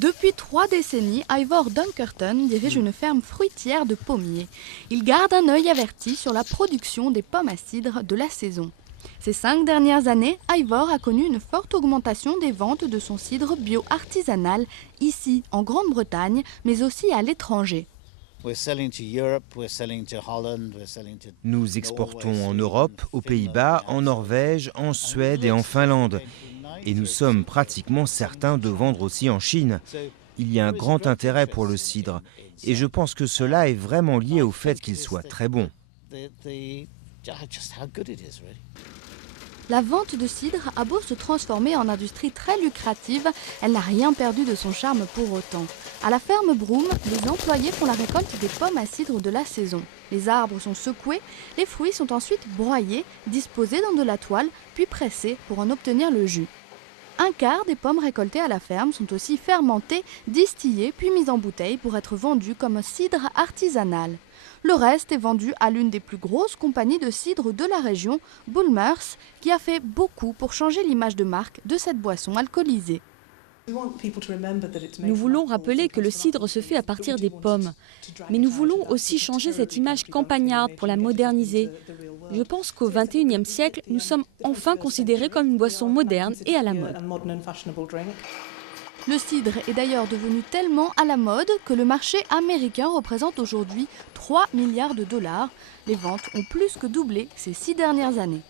Depuis 3 décennies, Ivor Dunkerton dirige une ferme fruitière de pommiers. Il garde un œil averti sur la production des pommes à cidre de la saison. Ces 5 dernières années, Ivor a connu une forte augmentation des ventes de son cidre bio artisanal, ici en Grande-Bretagne, mais aussi à l'étranger. Nous exportons en Europe, aux Pays-Bas, en Norvège, en Suède et en Finlande. Et nous sommes pratiquement certains de vendre aussi en Chine. Il y a un grand intérêt pour le cidre. Et je pense que cela est vraiment lié au fait qu'il soit très bon. La vente de cidre a beau se transformer en industrie très lucrative, elle n'a rien perdu de son charme pour autant. À la ferme Broom, les employés font la récolte des pommes à cidre de la saison. Les arbres sont secoués, les fruits sont ensuite broyés, disposés dans de la toile, puis pressés pour en obtenir le jus. Un quart des pommes récoltées à la ferme sont aussi fermentées, distillées, puis mises en bouteille pour être vendues comme cidre artisanal. Le reste est vendu à l'une des plus grosses compagnies de cidre de la région, Bulmers, qui a fait beaucoup pour changer l'image de marque de cette boisson alcoolisée. Nous voulons rappeler que le cidre se fait à partir des pommes. Mais nous voulons aussi changer cette image campagnarde pour la moderniser. Je pense qu'au XXIe siècle, nous sommes enfin considérés comme une boisson moderne et à la mode. Le cidre est d'ailleurs devenu tellement à la mode que le marché américain représente aujourd'hui 3 milliards de dollars. Les ventes ont plus que doublé ces 6 dernières années.